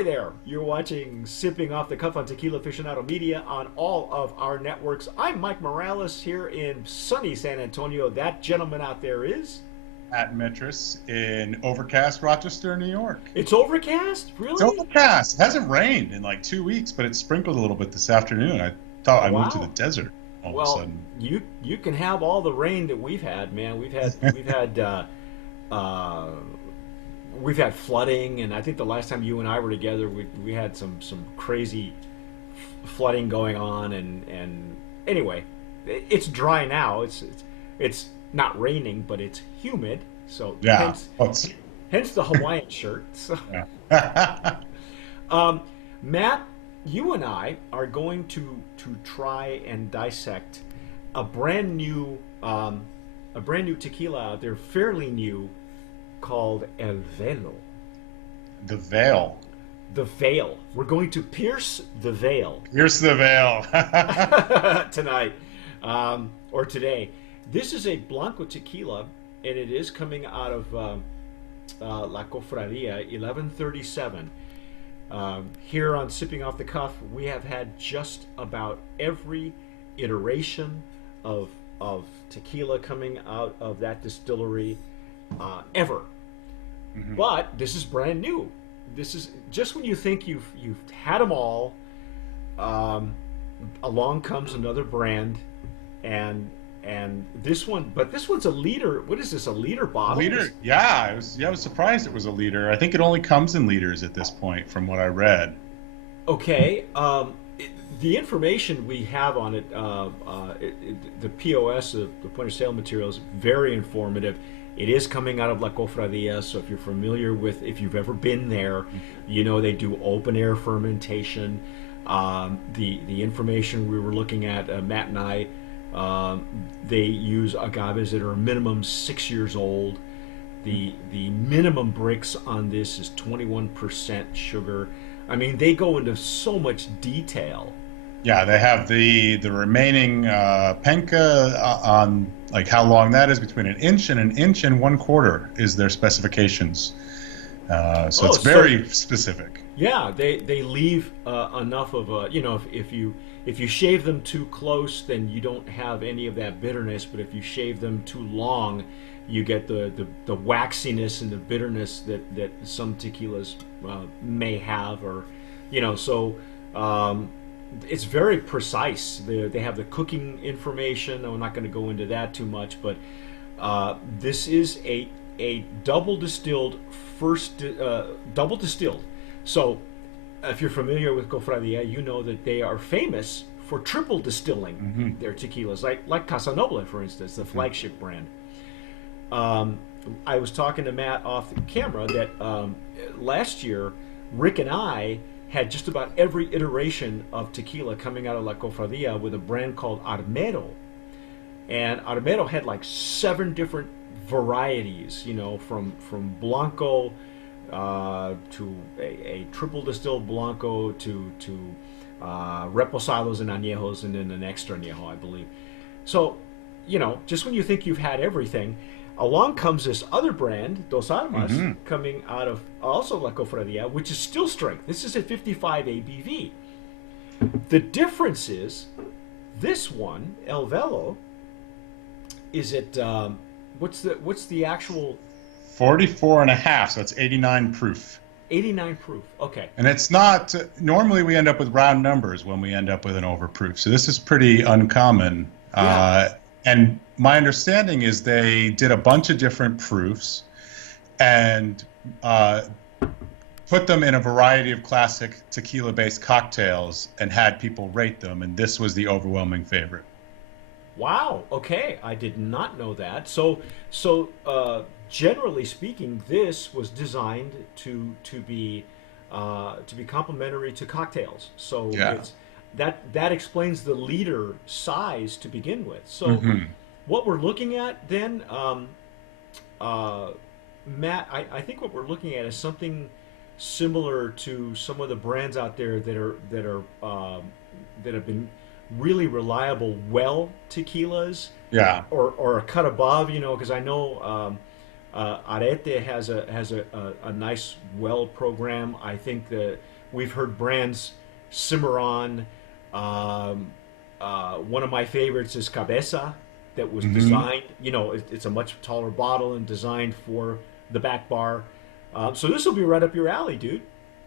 Hey there, you're watching Sipping Off the Cuff on Tequila Aficionado Media on all of our networks. I'm Mike Morales here in sunny San Antonio. That gentleman out there is. At Metris in overcast Rochester, New York. It's overcast? It's Really? overcast. It hasn't rained in like 2 weeks, but it sprinkled a little bit this afternoon. I thought I moved to the Wow. desert all of a Well, sudden. you can have all the rain that we've had, man. Uh, we've had flooding, and I think the last time you and I were together, we had some crazy flooding going on, and anyway, it's dry now. It's not raining, but it's humid, so Yeah. Oh, it's, hence the Hawaiian shirt. So, yeah. um, Matt, you and I are going to try and dissect a brand new a brand new tequila out there, fairly new, called ElVelo. The veil. The veil. We're going to pierce the veil Here's the veil. tonight, or today. This is a Blanco tequila, and it is coming out of La Cofradia 1137. Here on Sipping Off the Cuff, we have had just about every iteration of tequila coming out of that distillery ever. Mhm. But this is brand new. This is just when you think you've had them all. Um, Along comes another brand, and this one, but this one's a liter. What is this? A liter bottle? Liter. Yeah, I was surprised it was a liter. I think it only comes in liters at this point, from what I read. Okay. The information we have on it, the POS, the point of sale material, is very informative. It is coming out of La Cofradia, so if you're familiar with, if you've ever been there, you know they do open air fermentation. The information we were looking at, Matt and I, they use agaves that are minimum 6 years old. The minimum bricks on this is 21% sugar. I mean, they go into so much detail. Yeah, they have the remaining penca on like how long that is between an inch and 1/4 is their specifications. So Oh, it's so very specific. yeah, they leave enough of a, if you shave them too close, then you don't have any of that bitterness. But if you shave them too long, you get the waxiness and the bitterness that some tequilas may have, or so. It's very precise. They have the cooking information. I'm not going to go into that too much, but this is a double distilled double distilled. So if you're familiar with Cofradia, you know that they are famous for triple distilling Hmm. their tequilas, like Casa Noble, for instance, the flagship brand. Um, I was talking to Matt off the camera that last year, Rick and I had just about every iteration of tequila coming out of La Cofradia with a brand called Armero. And Armero had like 7 different varieties, from Blanco to a triple distilled Blanco to reposados and añejos, and then an extra añejo, I believe. So, just when you think you've had everything, along comes this other brand, Dos Almas, Hmm. coming out of also La Cofradia, which is still strength. This is at 55 ABV. The difference is this one, ElVelo, is at what's the actual 44 and a half, so it's 89 proof. 89 proof? Okay. And it's not, normally we end up with round numbers when we end up with an overproof. So this is pretty uncommon. Yeah. And my understanding is they did a bunch of different proofs and put them in a variety of classic tequila-based cocktails and had people rate them. And this was the overwhelming favorite. Wow. Okay. I did not know that. Generally speaking, this was designed to be complementary to cocktails. So Yeah. it's that explains the liter size to begin with. So Hmm. what we're looking at then, uh, Matt, I think what we're looking at is something similar to some of the brands out there that have been really reliable well tequilas, Yeah. or a cut above, because I know Arete has a nice well program. I think that we've heard brands Cimarron. One of my favorites is Cabeza, that was Hmm. designed. It's a much taller bottle and designed for the back bar. So this will be right up your alley, dude.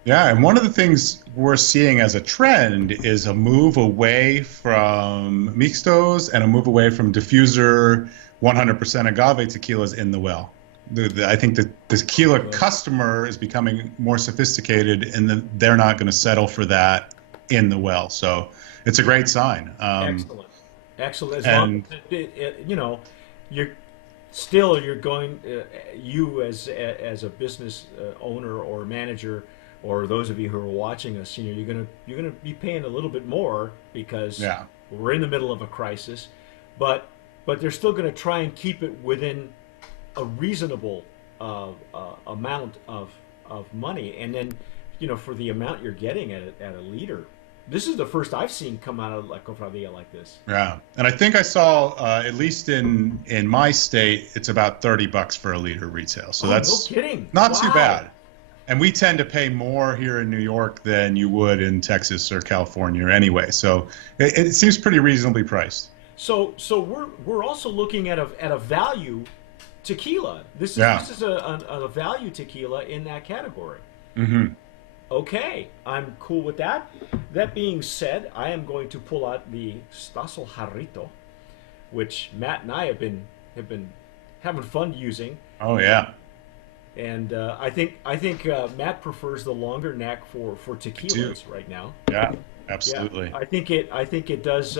Yeah, and one of the things we're seeing as a trend is a move away from mixtos and a move away from diffuser 100% agave tequilas in the well. I think that the tequila Good. customer is becoming more sophisticated and that they're not going to settle for that in the well. So it's a great sign. Excellent. Excellent. As long And as you're you're going, you as a business owner or manager, or those of you who are watching us, you're gonna be paying a little bit more because yeah, we're in the middle of a crisis, but they're still going to try and keep it within a reasonable amount of money, and then for the amount you're getting at a liter. This is the first I've seen come out of La Cofradía like this. yeah. And I think I saw, at least in my state, it's about $30 for a liter retail. So Oh, no that's kidding! not too Wow. bad. And we tend to pay more here in New York than you would in Texas or California anyway. So it seems pretty reasonably priced. So we're also looking at a value tequila. This is Yeah. this is a value tequila in that category. Hmm. Okay, I'm cool with that. That being said, I am going to pull out the Stasel Jarrito, which Matt and I have been having fun using, Oh yeah, and I think Matt prefers the longer neck for I do. tequilas right now. Yeah, Yeah, absolutely. I think it does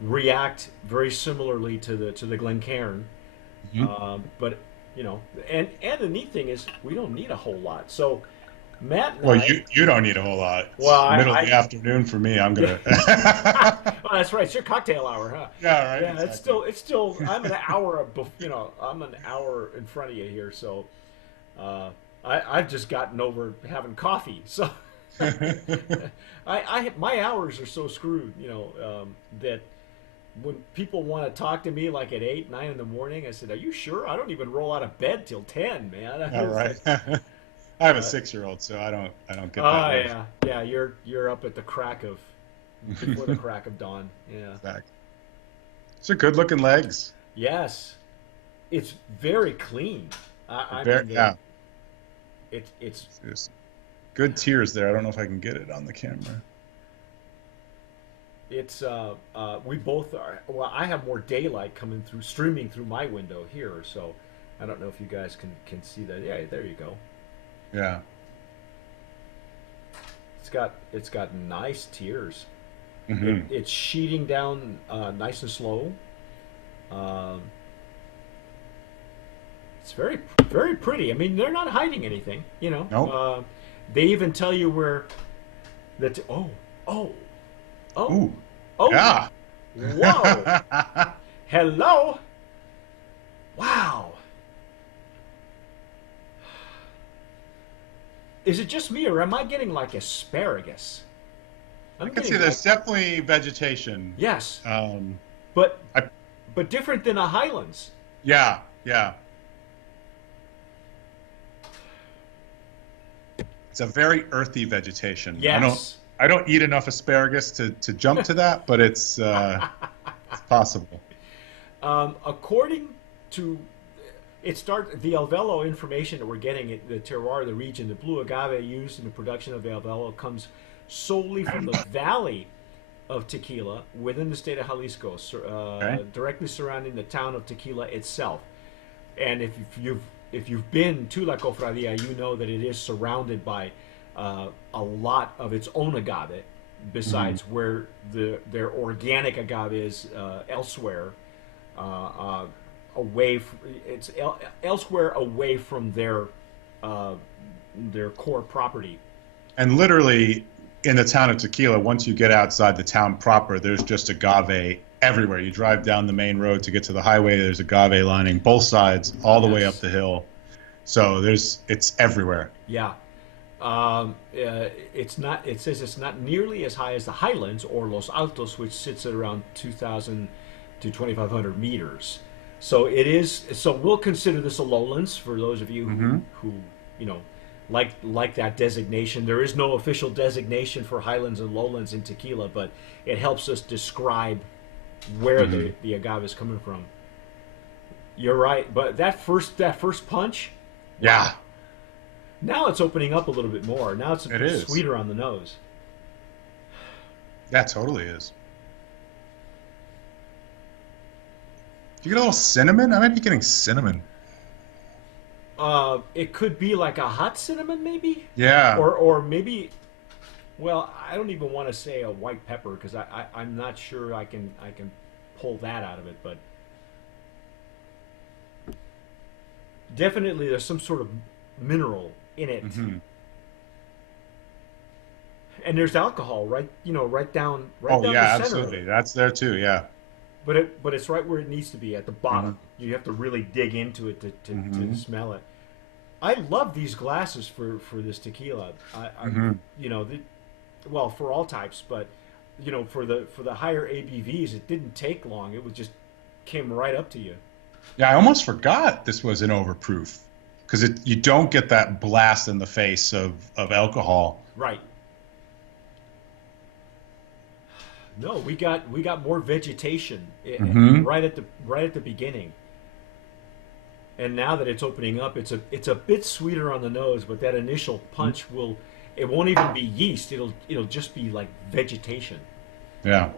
react very similarly to the Glencairn, Hmm. but and the neat thing is we don't need a whole lot. So Matt and Well, I, you don't need a whole lot. well, It's middle of the afternoon for me. I'm yeah. gonna. Oh, that's right. It's your cocktail hour, huh? Yeah, right. Yeah, it's Exactly. still it's still. I'm an hour in front of you here, so I've just gotten over having coffee. So my hours are so screwed, that when people want to talk to me like at 8, 9 in the morning, I said, "Are you sure? I don't even roll out of bed till 10, man." I All was right. like, I have a uh, 6-year-old, so I don't get that oh lift. yeah, you're up at the crack of before the crack of dawn. Yeah. Exactly. These are good looking legs. Yes, it's very clean. I Very, mean, yeah. it's There's good tears there. I don't know if I can get it on the camera. it's we both are. Well, I have more daylight coming through, streaming through my window here, so I don't know if you guys can see that. Yeah, there you go. Yeah. It's got nice tears. Hmm. It's sheeting down nice and slow. Um, it's very pretty. I mean, they're not hiding anything. Nope. They even tell you where that. Oh, oh, oh, Ooh. oh! Yeah. Whoa! Hello! Wow! Is it just me, or am I getting like asparagus? I I'm can see getting like there's definitely vegetation. yes, Um, but I, different than a Highlands. yeah, yeah. It's a very earthy vegetation. Yes. I don't eat enough asparagus to jump to that, but it's possible. According to the ElVelo information that we're getting at the terroir, the region, the blue agave used in the production of ElVelo comes solely from the valley of Tequila within the state of Jalisco, Okay. directly surrounding the town of Tequila itself. And if you've been to La Cofradia, you know that it is surrounded by a lot of its own agave, Hmm. besides where their organic agave is elsewhere, away. It's elsewhere away from their core property. And literally in the town of Tequila, once you get outside the town proper, there's just agave everywhere. You drive down the main road to get to the highway, there's agave lining both sides, all the way up Yes. the hill. So it's everywhere. Yeah. It's not. It says it's not nearly as high as the Highlands or Los Altos, which sits at around 2,000 to 2,500 meters. So it is. So we'll consider this a lowlands for those of you Hmm. who you know like that designation. There is no official designation for highlands and lowlands in tequila, but it helps us describe where Hmm. the agave is coming from. You're right, but that first punch, Yeah, wow. Now it's opening up a little bit more. Now it's a it bit is. sweeter on the nose. That totally is. Do you get a little cinnamon? I might be getting cinnamon. It could be like a hot cinnamon, maybe, Yeah. or maybe. Well, I don't even want to say a white pepper because I'm not sure I can pull that out of it, but definitely there's some sort of mineral in it, Hmm. and there's alcohol right Oh down the yeah, center of absolutely. it. That's there too. Yeah. But it's right where it needs to be at the Hmm. bottom. You have to really dig into it to Hmm. smell it. I love these glasses for this tequila. Hmm. You know, well, for all types, but for the higher ABVs, it didn't take long. It was just came right up to you. Yeah, I almost forgot this was an overproof because you don't get that blast in the face of alcohol. Right. No, we got more vegetation Hmm. right at the beginning. And now that it's opening up, it's a bit sweeter on the nose, but that initial punch it won't even be yeast. It'll just be like vegetation. Yeah.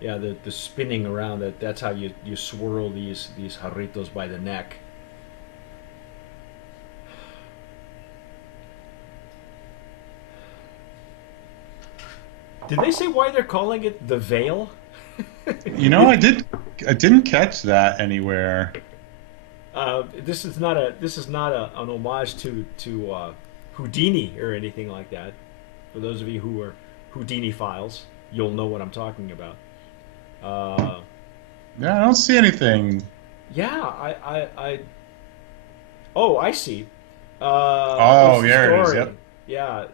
Yeah, the spinning around that's how you swirl these jarritos by the neck. Did they say why they're calling it the veil? You know, I didn't catch that anywhere. This is not an homage to Houdini or anything like that. For those of you who are Houdini files, you'll know what I'm talking about. Uh, Yeah, I don't see anything. yeah, oh, I see. It's Oh, the there it is. story. Yep. Yeah,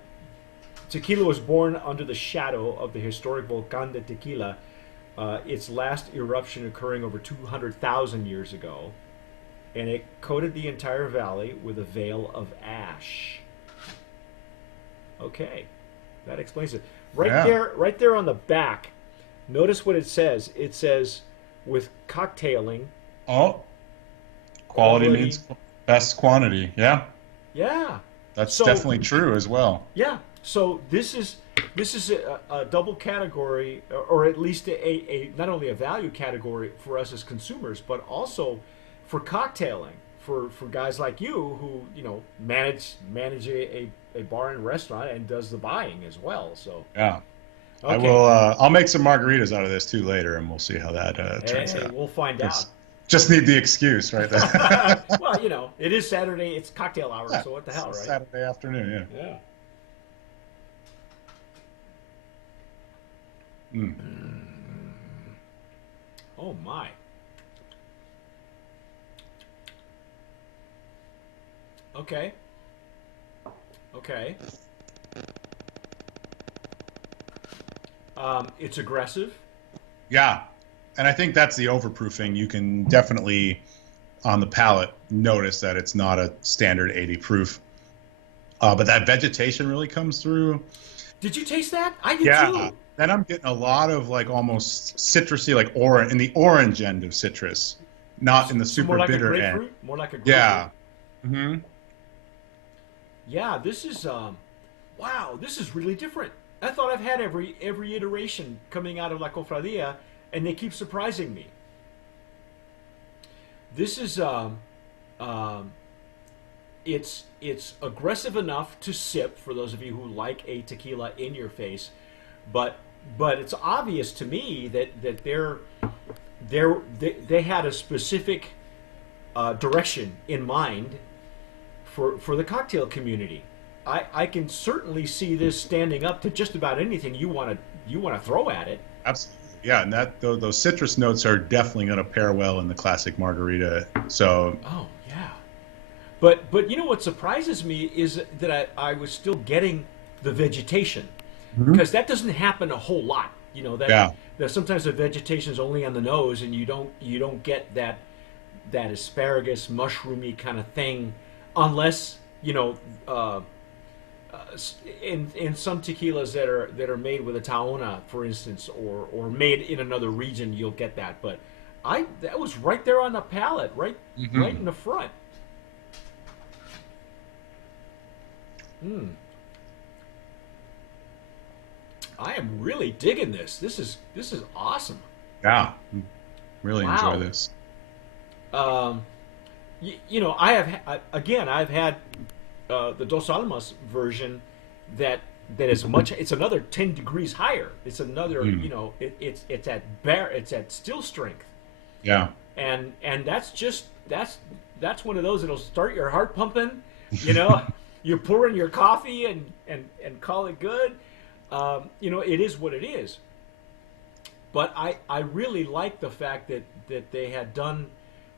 Tequila was born under the shadow of the historic Volcan de Tequila, its last eruption occurring over 200,000 years ago, and it coated the entire valley with a veil of ash. Okay, that explains it. Yeah. Right there on the back. Notice what it says. It says, with cocktailing Oh, quality quality. means best quantity. Yeah, Yeah. that's So definitely true as well. yeah. So this is a double category, or at least a not only a value category for us as consumers, but also for cocktailing for guys like you who manage a bar and restaurant and does the buying as well. So Yeah. I okay, will. I'll make some margaritas out of this too later, and we'll see how that turns hey, out. we'll find out. Just need the excuse right there. Well, it is Saturday. It's cocktail hour, Yeah, so what the it's hell, a right? Saturday afternoon. Yeah. Yeah. Mm. Oh my. Okay. Okay. It's aggressive. Yeah, and I think that's the overproofing. You can definitely on the palate notice that it's not a standard 80 proof, but that vegetation really comes through. Did you taste that? I did Yeah. too. Then I'm getting a lot of like almost citrusy, like orange in the orange end of citrus, not in the So more super like a bitter end. grapefruit. More like a grapefruit. Yeah. Hmm. Yeah. This is wow. This is really different. I thought I've had every iteration coming out of La Cofradia, and they keep surprising me. This is um, it's aggressive enough to sip for those of you who like a tequila in your face, but it's obvious to me that they had a specific direction in mind for the cocktail community. I can certainly see this standing up to just about anything you want to throw at it. Absolutely. Yeah, and those citrus notes are definitely going to pair well in the classic margarita. So, Oh yeah, but what surprises me is that I was still getting the vegetation mhm. because that doesn't happen a whole lot. You know that Yeah. that sometimes the vegetation is only on the nose, and you don't get that asparagus mushroomy kind of thing, unless uh, in some tequilas that are made with a taona, for instance, or made in another region, you'll get that. But that was right there on the palate, right in the front. I am really digging this. This is awesome. Yeah. Really enjoy Wow. this. Um, I've had the Dos Almas version that is much. It's another 10 degrees higher. It's another. It's at still strength, Yeah. and that's one of those that'll start your heart pumping. You know, you pour in your coffee and call it good. It is what it is. But I really like the fact that they had done.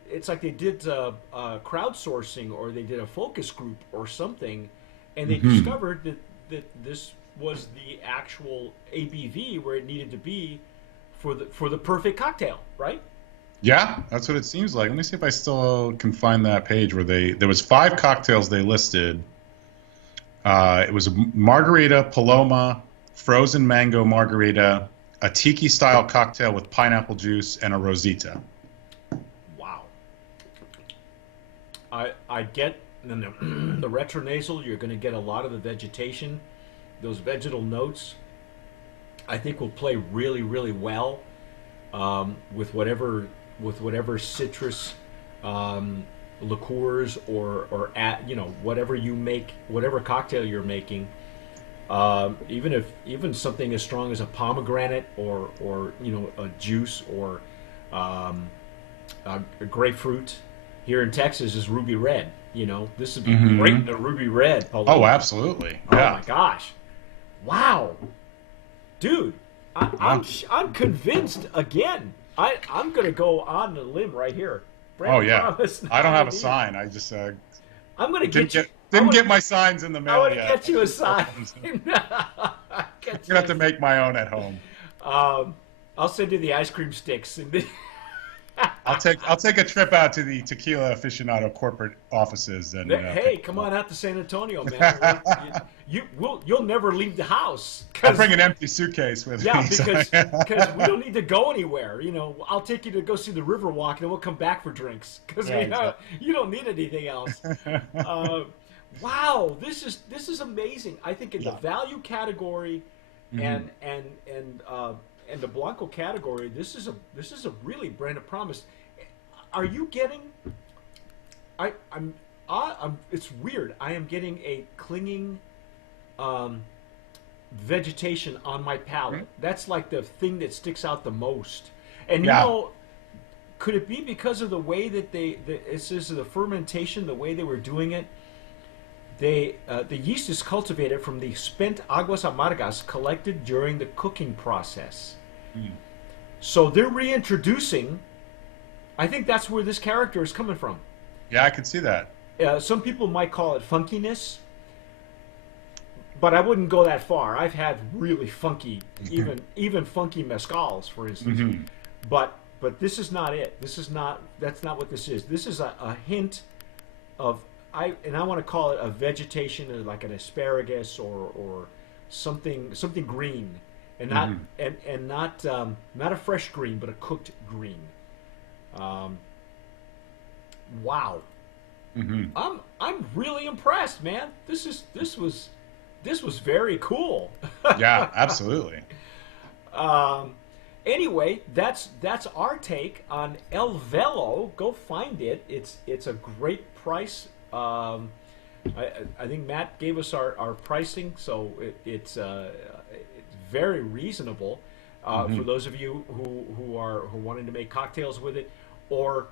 It's like they did crowdsourcing, or they did a focus group or something, and they discovered that this was the actual ABV where it needed to be for the perfect cocktail, right? Yeah, that's what it seems like. Let me see if I still can find that page where there was 5 cocktails they listed. It was a margarita, Paloma, frozen mango margarita, a tiki style cocktail with pineapple juice, and a rosita. Wow. I get in the retronasal. You're going to get a lot of the vegetation, those vegetal notes. I think will play really, really well with whatever citrus liqueurs or whatever you make, whatever cocktail you're making. Even something as strong as a pomegranate or a juice or a grapefruit. Here in Texas is ruby red. This would be great in a ruby red. Paloma. Oh, absolutely. Yeah. Oh my gosh! Wow, dude, I'm convinced again. I'm gonna go on the limb right here. Oh yeah. Promise I don't have a nominee. sign. I just I'm gonna didn't get you. didn't get my signs in the I mail want to yet. get you a sign. I'm gonna have to make my own at home. I'll send you the ice cream sticks. I'll take a trip out to the Tequila Aficionado corporate offices and Hey, come on out to San Antonio, man. You'll never leave the house. I'll bring an empty suitcase with Yeah, me. because we don't need to go anywhere. I'll take you to go see the river walk, and then we'll come back for drinks. Because you don't need anything else. Wow, this is amazing. I think in the value category, and the Blanco category, this is a really brand of promise. Are you getting? I'm it's weird. I am getting a clinging vegetation on my palate. That's like the thing that sticks out the most. And could it be because of the way that this is the fermentation, the way they were doing it? The yeast is cultivated from the spent aguas amargas collected during the cooking process. So they're reintroducing. I think that's where this character is coming from. Yeah, I could see that. Some people might call it funkiness, but I wouldn't go that far. I've had really funky, even funky mezcals, for instance. But this is not it. That's not what this is. This is a hint of I want to call it a vegetation, like an asparagus or something green, and not not a fresh green, but a cooked green. Wow. I'm really impressed, man. This was very cool. Yeah, absolutely. Anyway, that's our take on ElVelo. Go find it. It's a great price. I think Matt gave us our pricing, so it's very reasonable for those of you who are wanting to make cocktails with it, or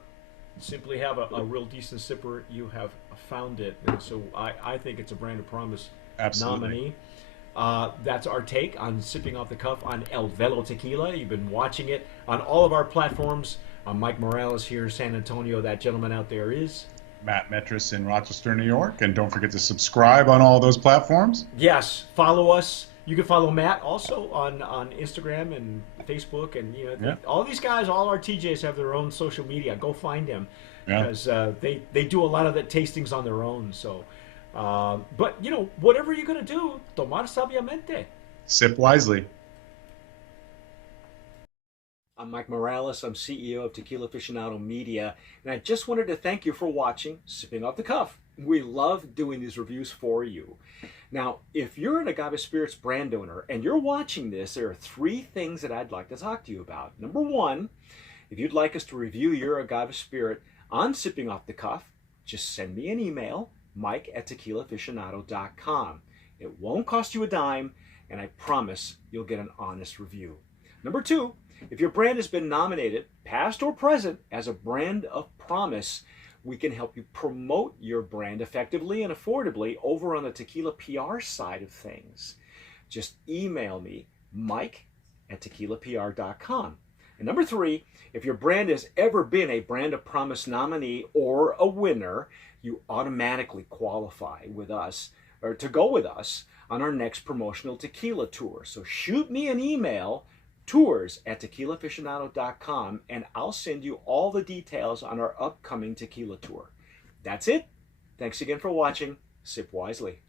simply have a real decent sipper. You have found it, and so I think it's a brand of promise nominee. That's our take on Sipping Off the Cuff on ElVelo Tequila. You've been watching it on all of our platforms. I'm Mike Morales here, San Antonio. That gentleman out there is Matt Metris in Rochester, New York. And don't forget to subscribe on all those platforms. Yes, follow us. You can follow Matt also on Instagram and Facebook, and Yeah. all these guys, all our TJs have their own social media. Go find them Yeah. because they do a lot of the tastings on their own. So, but whatever you're gonna do, tomar sabiamente. Sip wisely. I'm Mike Morales. I'm CEO of Tequila Aficionado Media, and I just wanted to thank you for watching Sipping Off the Cuff. We love doing these reviews for you. Now, if you're an Agave Spirits brand owner and you're watching this, there are 3 things that I'd like to talk to you about. Number 1, if you'd like us to review your Agave Spirit on Sipping Off the Cuff, just send me an email, mike@tequilaaficionado.com. It won't cost you a dime, and I promise you'll get an honest review. Number 2, if your brand has been nominated, past or present, as a brand of promise, we can help you promote your brand effectively and affordably over on the tequila PR side of things. Just email me, mike@tequilapr.com. And number 3, if your brand has ever been a Brand of Promise nominee or a winner, you automatically qualify with us, or to go with us, on our next promotional tequila tour. So shoot me an email, tours@tequilaaficionado.com, and I'll send you all the details on our upcoming tequila tour. That's it. Thanks again for watching. Sip wisely.